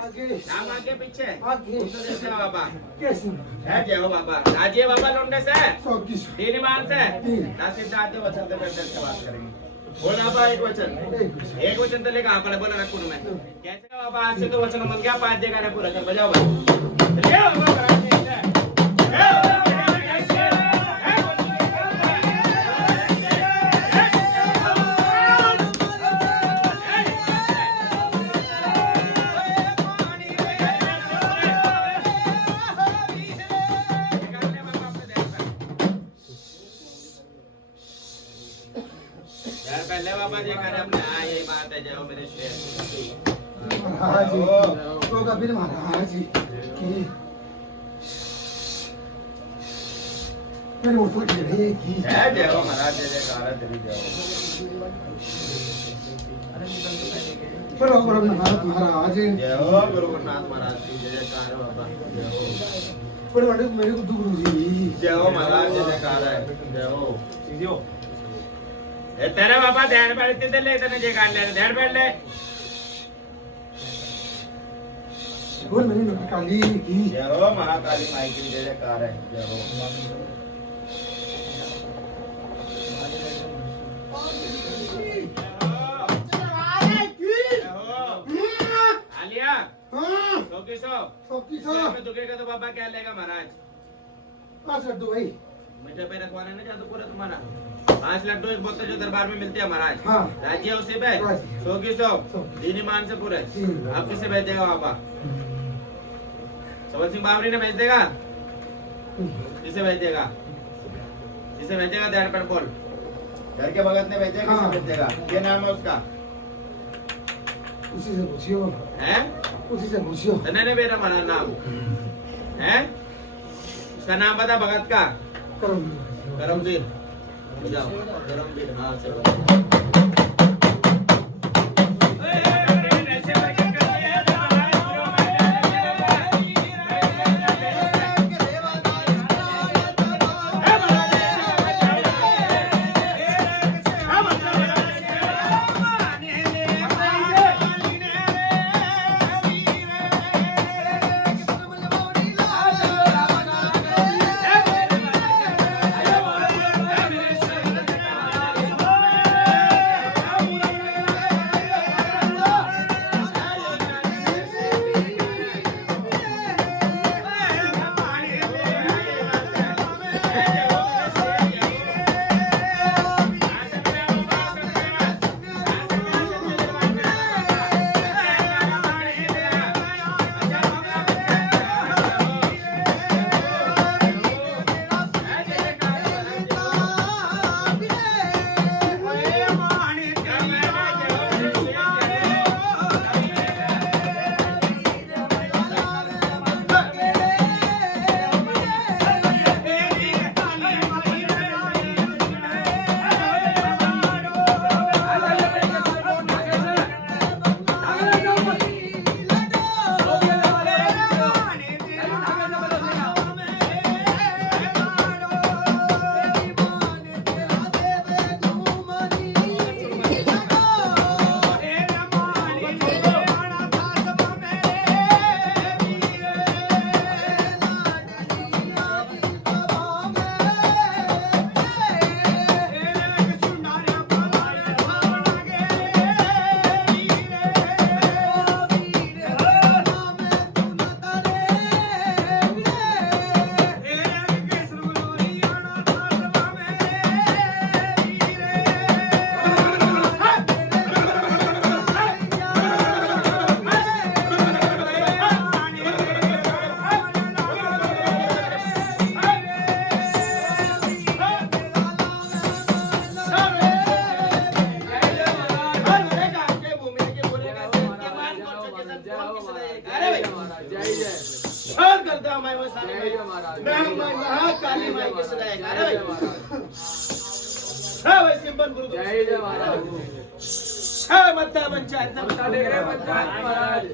नाम आगे पीछे आगे। उनको देते हो बाबा कैसे है जय हो बाबा राजे बाबा लोंडे से 100 तीन ईमान से तीन। नासिब दाते वचन से बैठ के बात करेंगे बोल बाबा एक वचन तो लेगा आपने बोला रखूं मैं कैसे का बाबा आज से तो वचन मन गया 5 जगह ने पूरा कर बजाओ भाई ले बाबा राजे पहले बाबा जी करे अपने हाँ यही बात है जाओ मेरे शेर महाराज जी तो कबीर महाराज जी की मेरे ऊपर गिर रही है की है जाओ महाराज जय जयकार तेरी जाओ पर महाराज महाराज जय हो गुरुनाथ महाराज की जय जयकार बाबा जय हो पर मेरे को गुरु जी जय हो महाराज जय जयकार है जय हो सीधियो ए तेरे बाबा ध्यान बैठते थे ले तने जे काट ले ध्यान बैठ ले बोल मैंने काली की जय हो महाकाली माई की जय जयकार है जय हो आलिया सो दुखेगा तो बाबा क्या लेगा महाराज 5 लड्डू भाई मीठे पे रखवाना नहीं चाहते पूरा तुम्हारा 5 लड्डू एक बोतल जो दरबार में मिलते हैं महाराज हाँ। राजी है उसी पे 100 की 100 दीनी मान से पूरे आप किसे भेजेगा बाबा सबल सिंह बावरी ने भेज देगा किसे भेजेगा ध्यान पर बोल घर के भगत ने भेजेगा किसे भेजेगा क्या नाम है उसका उसी से पूछियो हैं उसी से पूछियो तने ने मेरा हमारा नाम हैं उसका नाम बता भगत का करमवीर जाओ करमवीर हाँ चलो महाकाली माई के सदाए भाई सिंपल गुरु जय जय महाराज मत्ता पंचायत मत्ता दे रहे पंचायत महाराज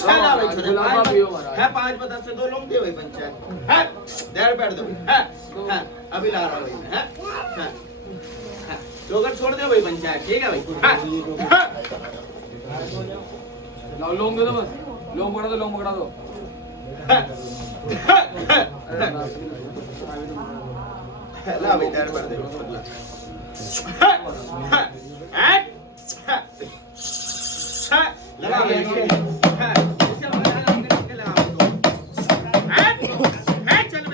चला भाई छोटे है 5 बता से 2 लोग दे भाई पंचायत है देर बैठ दो है अभी ला रहा भाई है लोग छोड़ दो भाई पंचायत ठीक है भाई लाओ लोम दे दो बस, लोम पकड़ा दो, लोम पकड़ा दो। ला भाई तैयार कर दे लगा भाई इसे चल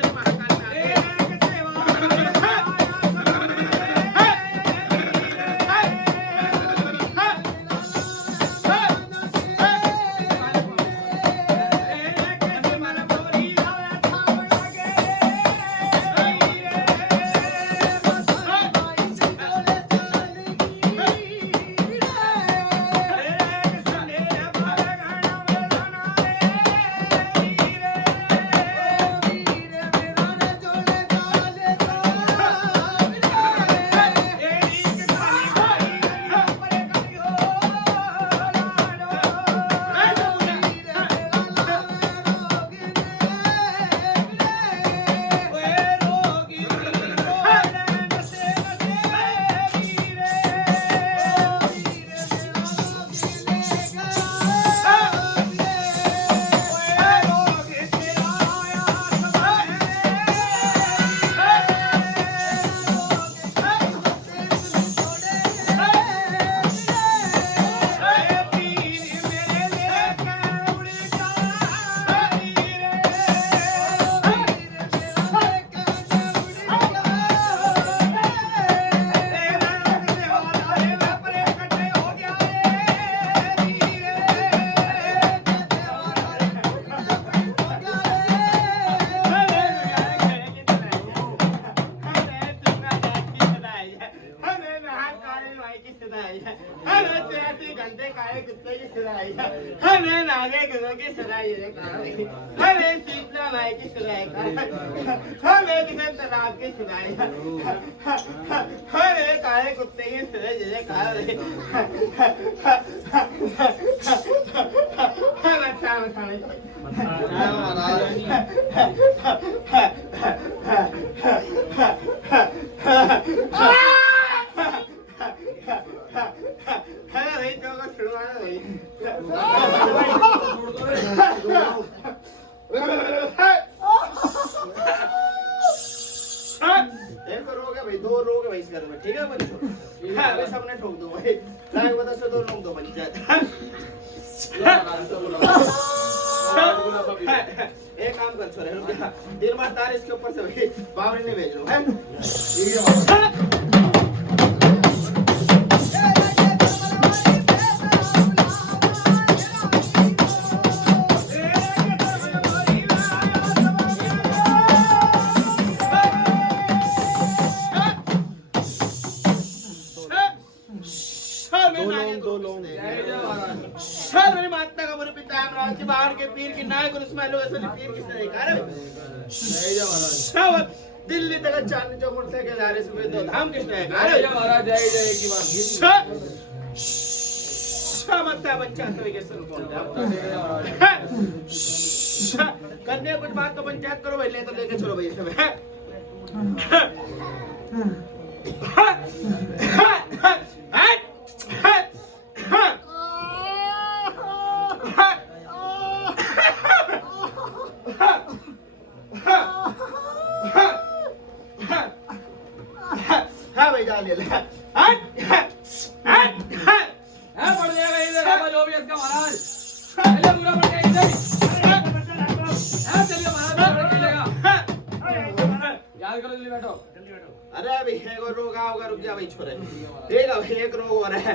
मेरे महाकाल में घंटे काले कुत्ते की सुनाई हमें नागे गधों की सुनाई हमें सीपना भाई की सुनाई हमें किसी तालाब की सुनाई हमें काले कुत्ते की सुनाई जिसे काले हम अच्छा मसाले दो रोग है भाई इस घर में ठीक है बच्चों हाँ वैसे हमने ठोक दो भाई लाख बता से दो लोग दो पंचायत एक काम कर छोरे दिन बार तार इसके ऊपर से भाई बावरी ने भेज लो है बाहर के पीर की नायक और उसमें लोग ऐसे पीर किसने देखा रे दिल्ली तक चांदनी चौक मोटरसाइकिल जा रहे सुबह तो धाम किसने देखा रे महाराज जय जय की बात मत पंचायत में कैसे बोलते करने कुछ बात तो पंचायत करो भाई ले तो लेके चलो भाई इसमें हाँ भाई जा ले ले पड़ जाएगा इधर जो भी इसका महाराज पहले पूरा पड़ गया इधर चलिए महाराज याद करो जल्दी बैठो अरे अभी एक और रोग आओगा रुक जा भाई छोरे ठीक है भाई एक रोग और है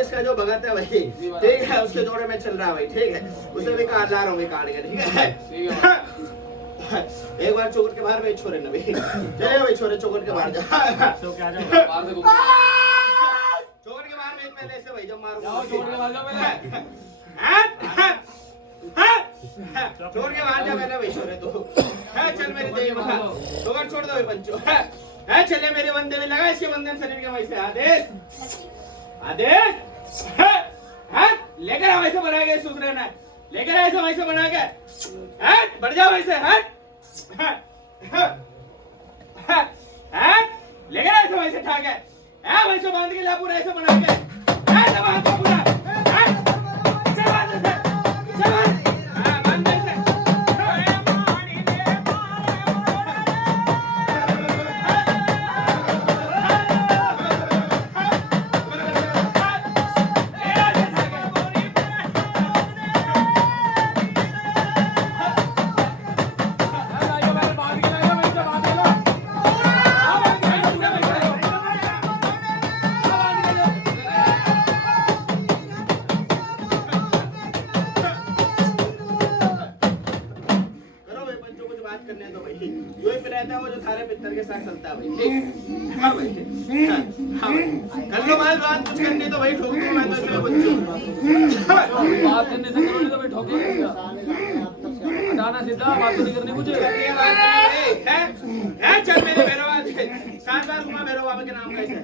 इसका जो भगत है भाई ठीक है उसके जोड़े में चल रहा है भाई ठीक है उसे भी काट ला रहा हूँ मैं काट के ठीक है एक बार चौकट के बाहर भाई छोरे ना भाई चले भाई छोरे चौकट के बाहर जा चौकट के बाहर में पहले से भाई जब मारो चौकट के बाहर जाओ पहले छोड़ के बाहर जा पहले भाई छोरे तो चल मेरे देव चौकट छोड़ दो भाई पंचो है चले मेरे बंदे में लगा इसके बंधन शरीर के वहीं से आदेश आदेश है लेकर आ वैसे बना के सूख रहना लेकर ऐसे वैसे बना के बढ़ जाओ वैसे लेकर ऐसे वैसे ठाके वैसे बांध के ला पूरा ऐसे बना के पूरा रहता है वो जो थारे पितर के साथ चलता है भाई। ठीक हाँ भाई हाँ भाई कर लो बात कुछ करनी तो भाई ठोक दूं मैं तो इसमें बच्चों बात करने से करोगे तो भाई ठोकेंगे हटाना सीधा बात नहीं करनी मुझे है चल मेरे भैरव आज 7 बार घुमा भैरव बाबा के नाम कैसे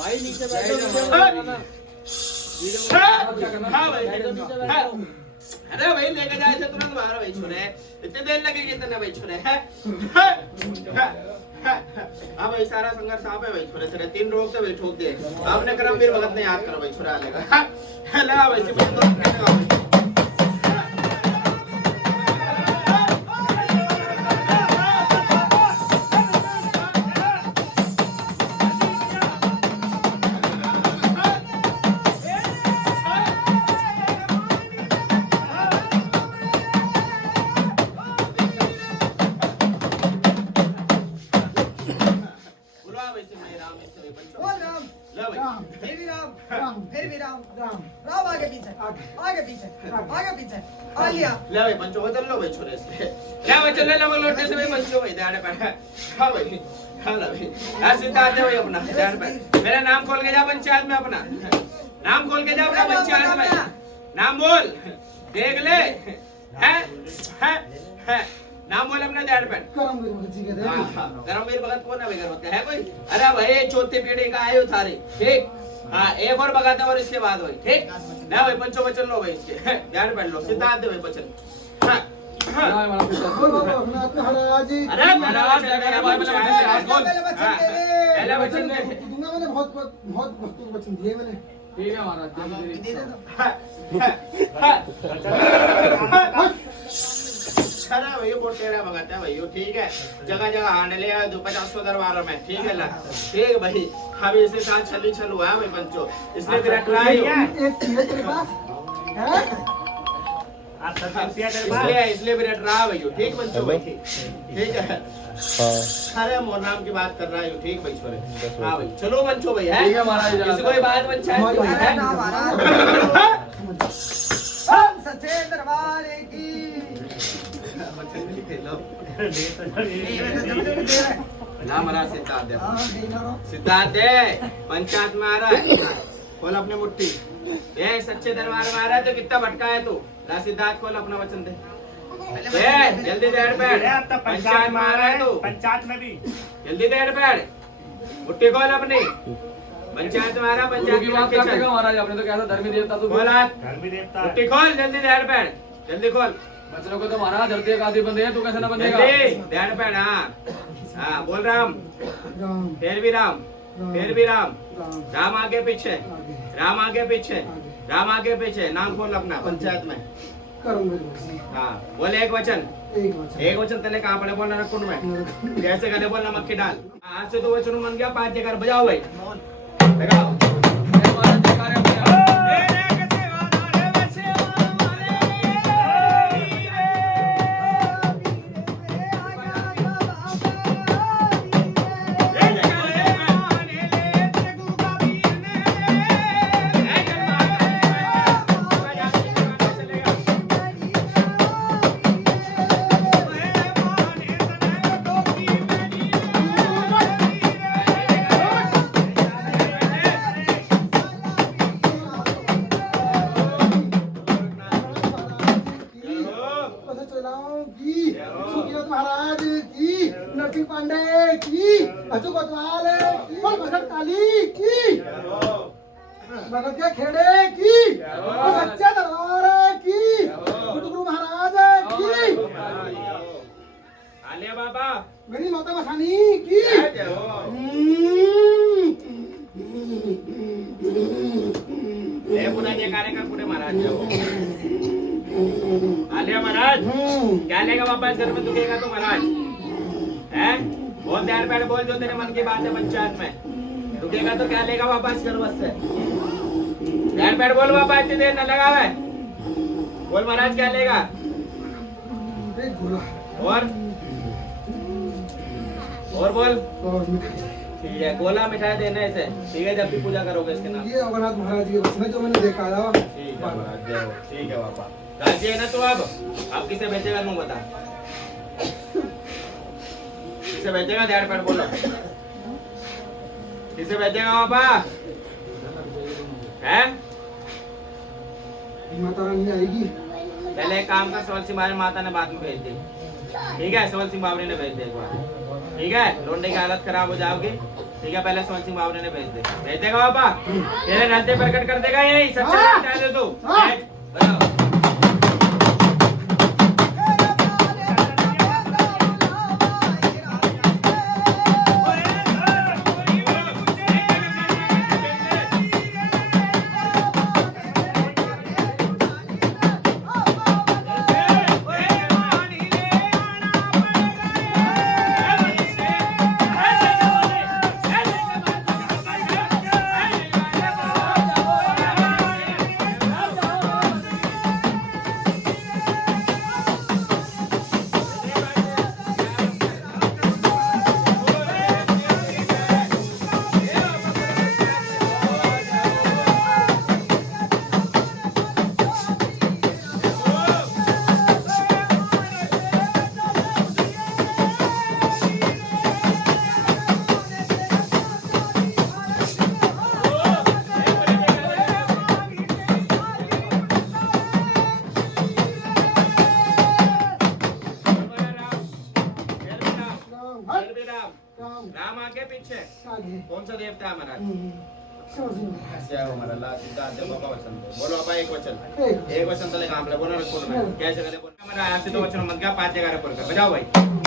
भाई नीचे बैठो अरे भाई लेके जाए थे तुरंत बाहर भाई छोरे इतने देर लगेगी इतना भाई छोरे हाँ भाई सारा संघर्ष आप है भाई छोरे तेरे 3 रोग से भाई ठोक दिए आपने करमवीर भगत ने याद करो भाई छोरा लेगा ला भाई सिर्फ राम आगे पीछे आगे पीछे आ लिया ले भाई पंचो बदल लो भाई छोरे से ले भाई चल ले लो लोटे से भाई पंचो भाई दाढ़े पर हां भाई हां ला भाई ऐसे दाढ़े भाई अपना दाढ़े पर मेरा नाम खोल के जा पंचायत में अपना नाम खोल के जा अपना पंचायत में नाम बोल देख ले है नाम बोल अपना दाढ़े पर करमवीर भगत जी के दे करमवीर भगत कौन है भाई भगत है कोई अरे भाई चौथी पीढ़ी का आयो थारे ठीक हाँ एक और बगाता और इसके बाद भाई ठीक ना भाई पंचो बचन लो भाई इसके ध्यान पढ़ लो सिद्धार्थ भाई बचन महाराज अरे महाराज पहले बचन दे दूंगा मैंने बहुत वस्तु वचन दिए मैंने ठीक है महाराज अरे भाई बहुत तेरा भगत है भाई ठीक है जगह जगह हांड ले आए 50 दरबारों में ठीक है ला ठीक भाई हम इसके साथ छलू है भाई पंचो इसलिए तेरा ट्राई एक चीज तेरे पास है इसलिए मेरा ट्राई भाई ठीक पंचो भाई ठीक है अरे मोर नाम की बात कर रहा है ठीक भाई छोरे हाँ भाई चलो पंचो भाई है ठीक है महाराज किसी कोई बात पंचायत है ना महाराज सच्चे दरबार की ना महाराज सिद्धार्थ पंचायत में आ रहा है खोल अपनी मुट्ठी ये सच्चे दरबार में आ रहा है तो कितना भटका है तू सिद्धार्थ खोल अपना वचन दे जल्दी दे पैड पंचायत में आ रहा है तू पंचायत में भी जल्दी दे पैड मुट्ठी खोल अपनी पंचायत में आ रहा पंचायत की बात करने का महाराज आपने तो कैसा धर्मी देवता तू खोल हाथ धर्मी देवता मुट्ठी खोल जल्दी दे पैड जल्दी खोल बच्चों को तो महाराज धरती का आदि बंदे हैं तू कैसे ना बंदेगा ध्यान पैड हाँ बोल राम राम फिर भी राम फिर भी राम राम आगे पीछे राम आगे पीछे राम आगे पीछे नाम खोल अपना पंचायत में करमवीर भगत जी हाँ बोले एक वचन तले कहाँ पड़े बोलना कुंड में जैसे गले बोलना मक्खी डाल आज से तो वचन मन गया 5 जगह बजाओ भाई लगाओ महाराज की नरसिंह पांडे की अशोक कोतवाल की भगत काली की भगत के खेड़े की सच्चे दरबार की गुरु महाराज की आलिया बाबा मेरी माता मसानी की पुणे कार्य का पुणे महाराज आलिया महाराज क्या लेगा वापस घर में दुखेगा तो महाराज हैं? बोल ध्यान बैठ बोल जो तेरे मन की बात है पंचायत में दुखेगा तो क्या लेगा वापस घर बस से ध्यान बैठ बोल वापस इतनी देर न लगा है बोल महाराज क्या लेगा और बोल ठीक है गोला मिठाई देना इसे ठीक है जब भी पूजा करोगे इसके नाम ये अमरनाथ महाराज जी उसमें जो मैंने देखा था ठीक है महाराज जय हो ठीक है पापा राजी है ना तो अब किसे भेजेगा तू बता किसे भेजेगा ध्यान पर बोलो किसे भेजेगा पापा हैं माता रानी आएगी पहले एक काम कर सोल सिंह बावरी माता ने बाद में भेज दी ठीक है सोल सिंह बावरी ने भेज दे एक बार ठीक है लोंडे की हालत खराब हो जाओगी ठीक है पहले सोल सिंह बावरी ने भेज देगा पापा तेरे रास्ते प्रकट कर देगा यही सच्चा तू बताओ राम आगे पीछे कौन सा देवता है महाराज बाबा वचन बोलो बाबा एक वचन तो लेकर आप बोलो कैसे करे बोलो हमारा ऐसे तो वचन मत क्या 5 जगह पर कर बजाओ भाई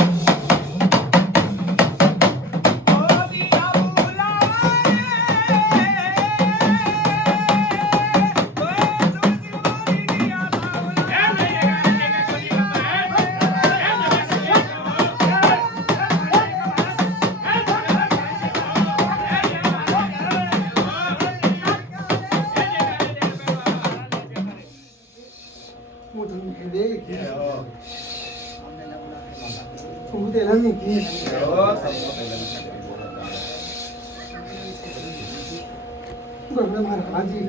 महाराज जी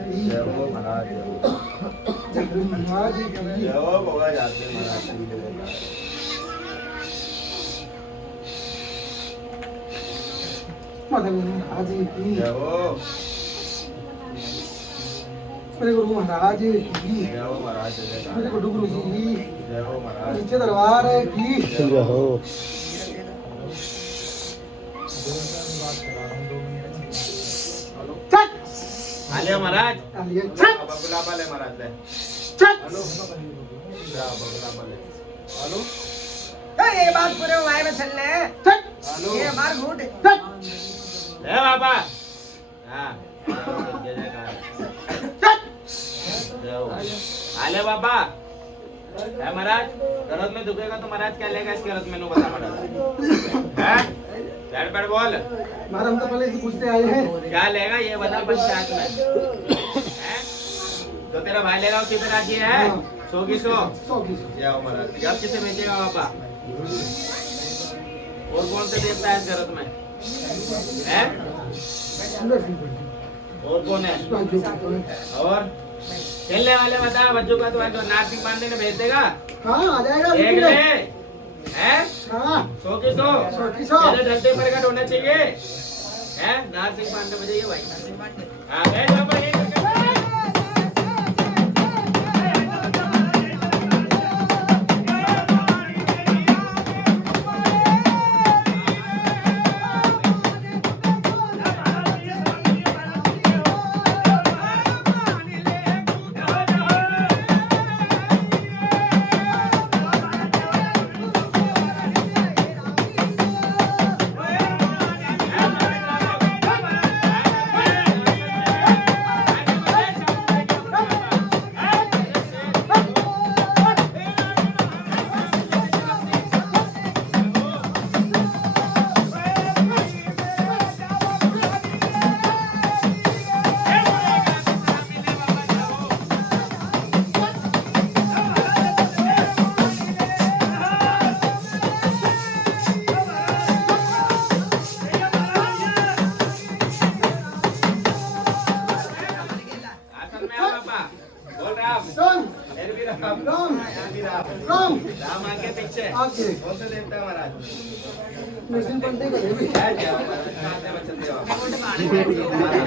महाराज जी महाराज जी मेरे गुरु महाराज की मेरे गुरु जी नीचे दरबार की आलिया महाराज गुलाब ले महाराज ले हेलो ये बात पूरे वाय में चल ले ये मार घूट ले बाबा हां जय जयकार आले बाबा है महाराज गरज में दुखेगा तो महाराज क्या लेगा इसके गरज में नो बता महाराज हैं बैठ बैठ बोल महाराज हम तो पहले से पूछते आए हैं क्या लेगा ये बता पंचायत में हैं तो तेरा भाई लेगा उसकी पे राजी है 100 की 100 जाओ महाराज जब किसे भेजेगा बाबा और कौन से देवता है इस गरज में हैं और कौन है और खेलने वाले बता बच्चों का तो नासिक पांडे ने भेज देगा हाँ आ जाएगा एक ले हैं हाँ 100 की 100 तेरे धरती प्रकट होना चाहिए हैं नासिक पांडे बजाइए भाई हाँ गए नंबर 1 बापा बोल राम राम मेरे भी राम राम मेरे भी राम राम राम आगे पीछे आगे कौन सा देवता है महाराज नरसिंह पंडित का देवी है क्या महाराज वचन देवा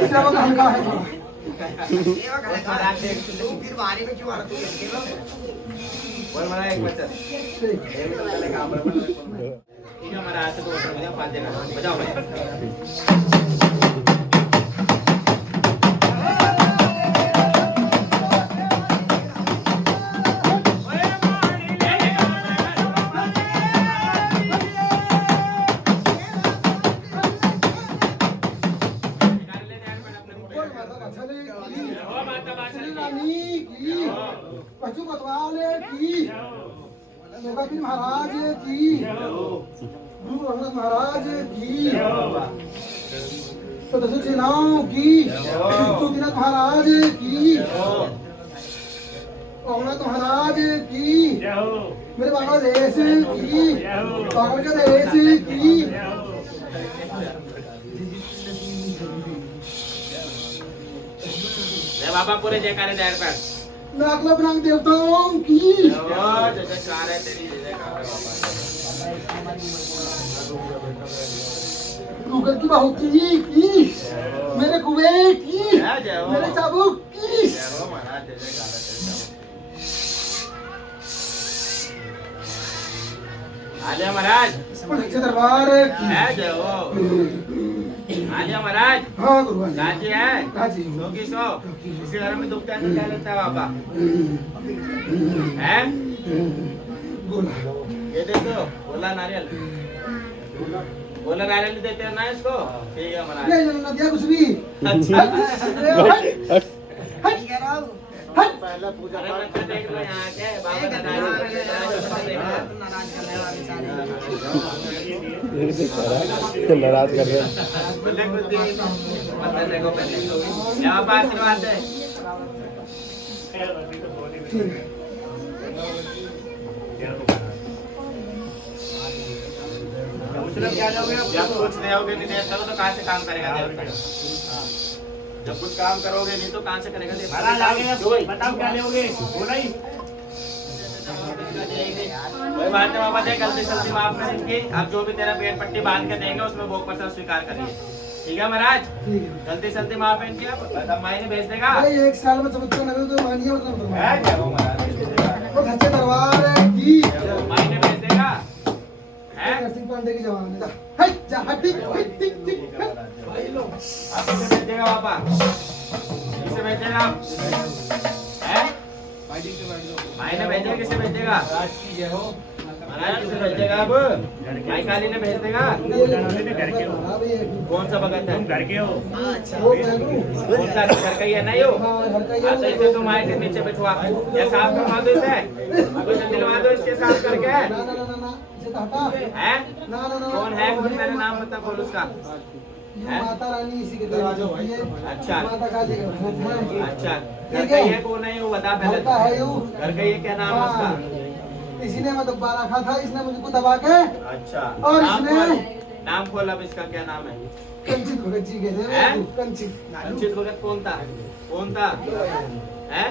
सेवा का हल्का है थोड़ा सेवा करेगा तू फिर बारी में क्यों आ रहा तू बोल महाराज एक वचन ठीक ये भी तो चले काम पर ठीक है महाराज तो मुझे 5 देना बजाओ भाई बोल माता बछले की श्री रानी की पशु कोतवाले की देवापीर महाराज की गुरु रघुनाथ महाराज की सदस्य सेनाओं की ज्योतिनाथ महाराज की रघुनाथ महाराज की मेरे बांग्लादेश की बांग्लादेश की जय बाबा पूरे जयकारे देर पर नागला बनांग देवताओं की जय जयकार है तेरी जय जयकार है बाबा गूगल की बहू की मेरे कुबे की जय हो मेरे चाबुक की जय हो महाराज जय जयकार है तेरी आजा महाराज अच्छे दरबार की जय हो आजा महाराज हाँ गुरुवार राजी है राजी सो की सो इसी घर में दुखता है तो क्या लेता है बाबा हैं बोला ये दे दो बोला नारियल बोला नारियल देते हैं ना इसको ठीक है महाराज ये ना दिया कुछ भी अच्छा ठीक है राव पहला पूजा अरे बच्चा देख लो यहाँ के बाबा का नारियल नाराज करने वाले सारे नाराज कर रहे हैं बोले कुछ दिन मतलब देखो पहले क्या बाबा आशीर्वाद है जब कुछ दोगे नहीं देता तो कहाँ से काम करेगा देवता जब कुछ काम करोगे नहीं तो कहाँ से करेगा देवता बताओ क्या लोगे बोला ही कोई बात नहीं बाबा जी गलती सलती माफ कर इनकी अब जो भी तेरा पेट पट्टी बांध के देंगे उसमें भोग प्रसाद स्वीकार करिए ठीक है महाराज ठीक है गलती सलती माफ है इनकी अब माई ने भेज देगा भाई एक साल में चमत्कार नहीं तो मानिए मतलब है क्या वो महाराज वो सच्चे दरबार की माई ने भेज देगा है नरसिंह पांडे की जवान है हाय जा हटी टिक टिक टिक आप किसे भेज देगा बाबा किसे भेजेगा आप है माई ने भेजा किसे भेजेगा महाराज किसे भेजेगा अब माई काली ने भेज देगा कौन सा भगत है घर के हो वो बैगरू कौन सा घर का ही है नहीं हो हाँ घर का अच्छा ये इसे तो माई के नीचे बिठवा या साफ करवा दो इसे कुछ दिलवा दो इसके साथ करके ना इसे तो हटा है ना ना ना कौन है कौन मेरा नाम बता बोल उसका ये माता रानी इसी के दरवाजे होती है अच्छा। माता काली का भक्त है अच्छा घर का ही है कौन है वो बता पहले घर का है यू घर का ये क्या नाम है उसका इसी ने मतलब बारह खा था इसने मुझको दबा के अच्छा और नाम इसने- खोल। नाम खोल अब इसका क्या नाम है कंचित भगत जी कहते हैं हैं? कंचित अंचित भगत कौन था हैं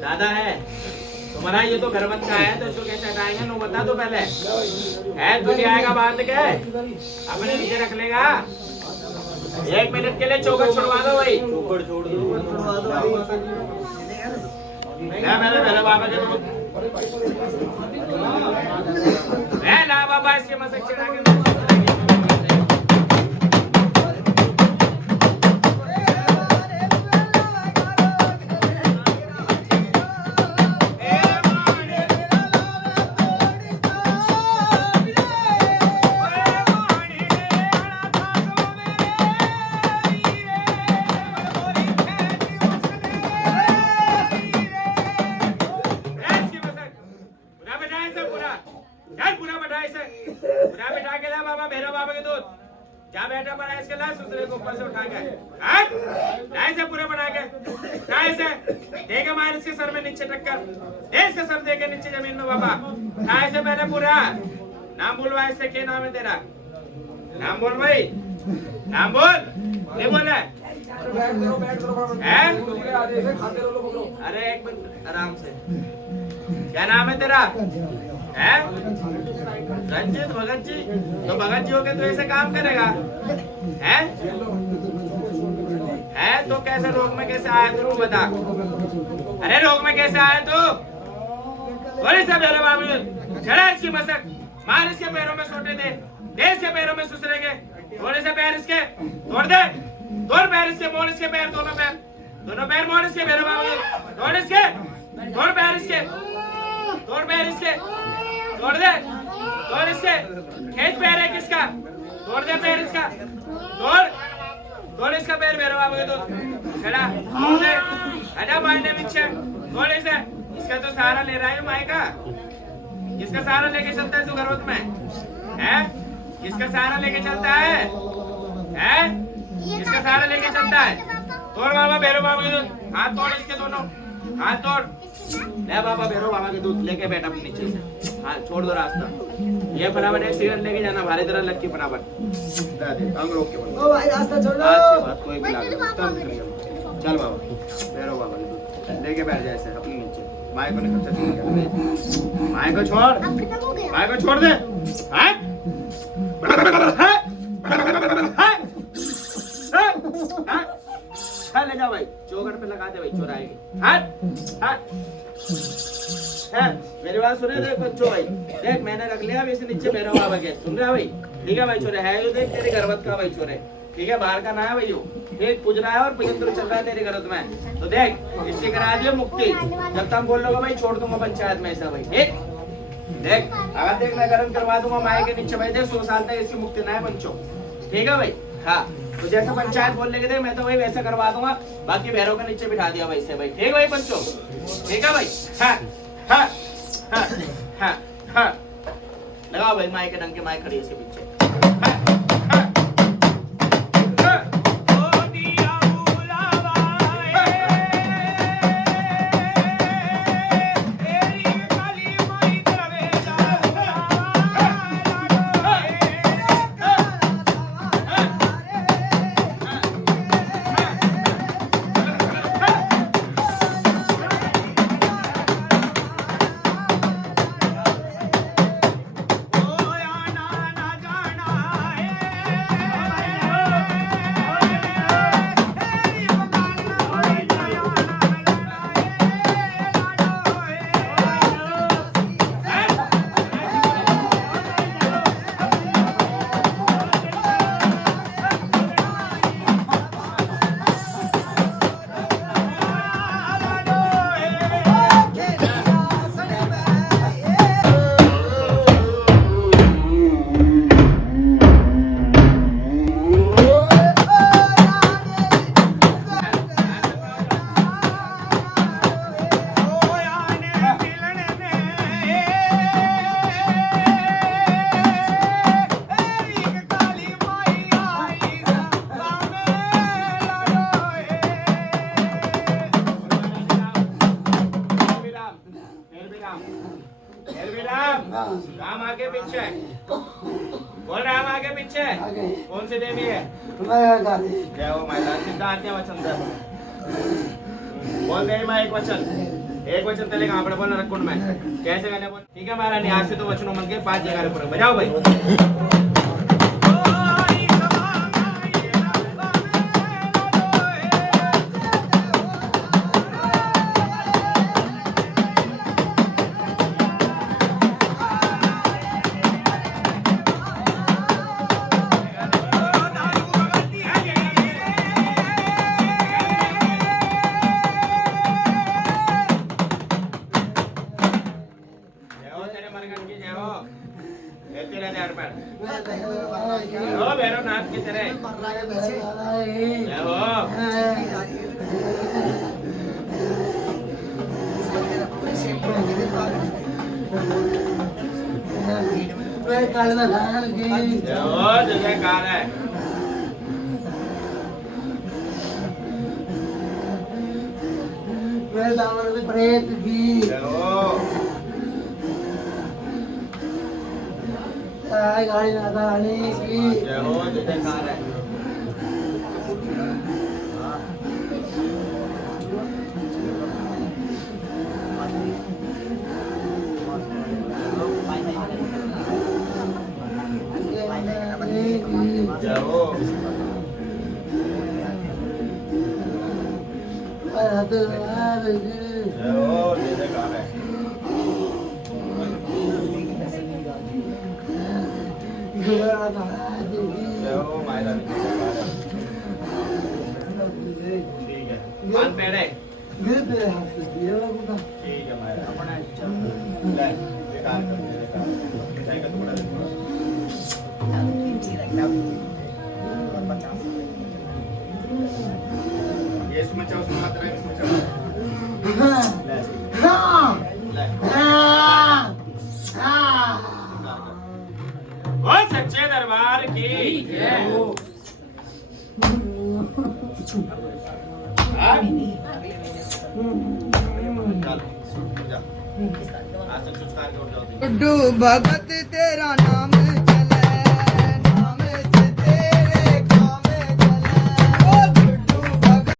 दादा है तुम्हारा ये तो घर बनता है तो इसको कैसे हटाएंगे नो बता दो पहले है तू ले आएगा बांध के अपने नीचे रख लेगा 1 मिनट के लिए चौकट छुड़वा दो भाई चौकट छोड़ दो मेरे बाबा के ला बाबा इसके मसक चिढ़ा के इसके सर में नीचे टक्कर इसके सर दे के नीचे जमीन में बाबा खाए से पहले पूरा नाम बोलवा इससे क्या नाम है तेरा नाम बोल भाई नाम बोल नहीं बोला बैठ करो हैं? गुरुजी के आदेश है, खाते रहो लो पकड़ो। अरे एक मिनट आराम से। क्या नाम है तेरा? हैं? रंजित भगत जी। तो भगत जी होके तो ऐसे काम करेगा? हैं? है तो कैसे रोग में कैसे आया तू बता? अरे रोग में कैसे आया तू? बोले सब मेरे बाबू चढ़ा इसकी मसक, मार इसके पैरों में सोटे दे इसके पैरों में सुसरे के, थोड़े से पैर इसके तोड़ दे, तोड़ पैर इसके, मोड़ इसके पैर, दोनों पैर मोड़ इसके मेरे बाबू, तोड़ इसके, तोड़ पैर इसके, तोड़ पैर इसके, तोड़ दे, तोड़ इसके, खींच पैर है किसका, तोड़ दे पैर इसका, तोड़ इसका पैर मेरे बाबू के, तो चला तोड़ दे, हटा मारने पीछे, तोड़ इसे, इसका तो सहारा ले रहा है माई का, किसका सहारा लेके चलता है तू गर्वत में? हैं? किसका सहारा लेके चलता है? हैं? किसका सहारा लेके चलता है? तोड़ बाबा भैरव बाबा के दूध, हाथ तोड़ इसके दोनों, हाथ तोड़, ले बाबा भैरव बाबा के दूध लेके बैठ अपने नीचे से, हाँ छोड़ दो रास्ता, ये फटाफट एक सिगरेट लेके जाना, भारी तरह लग की फटाफट, अंग रोक के बोलो, ओ भाई रास्ता छोड़ो। अच्छी बात, कोई भी लागू चल बाबा भैरव बाबा के दूध लेके बैठ जाए अपने नीचे, माई को नहीं खर्चा, माई को छोड़, माई को छोड़ दे, हाँ? हाँ ले जाओ भाई, चौखट पे लगा दे भाई, चोराए हाँ हाँ हाँ मेरी बात सुने देख बच्चों भाई, देख मैंने रख लिया अभी इसे नीचे मेरा बाबा के, सुन रहा भाई? ठीक है भाई छोरे, है यो देख तेरी गर्भवत का भाई छोरे, ठीक है बाहर का ना है भाई यो, देख पूज रहा है और पचहत्तर चल रहा है तेरी गर्भवत में, तो देख इससे करा दियो मुक्ति, जब तक बोल लोगे भाई छोड़ दूंगा पंचायत में ऐसा भाई, ठीक? देख अगर देख मैं गरम करवा दूंगा माए के नीचे भाई, देख 100 साल तक इसकी मुक्ति ना है पंचो, ठीक है भाई? हाँ तो जैसा पंचायत बोलने के थे मैं तो भाई वैसा करवा दूंगा, बाकी भैरव के नीचे बिठा दिया भाई से भाई, ठीक है भाई पंचो? ठीक है भाई? हाँ हाँ हाँ हाँ हाँ लगाओ भाई माए के डंके, माए खड़ी है इसके पीछे, राम आगे पीछे, बोल राम आगे पीछे, कौन सी देवी है? जय हो माता, सीधा आते वचन दे, बोल गई माँ एक वचन तेरे कहाँ पर बोलना रखुन में, कैसे कहने बोल, ठीक है महारानी आज से तो वचनों मन के 5 जगह पर बजाओ भाई। भैरवनाथ की तरह जयकार है। प्रेत की गाड़ी नादानी की जय हो जयकार है। जय हो जय जयकार है जय हो मायरा की जयकार है ठीक है मान पेड़े ठीक है मायरा अपना ले बेकार कर दे चाय का टुकड़ा दे ये इसमें चाहो उसमें मत रहे इसमें चाहो ले ले ओ सच्चे दरबार की जय गुड्डू भगत तेरा नाम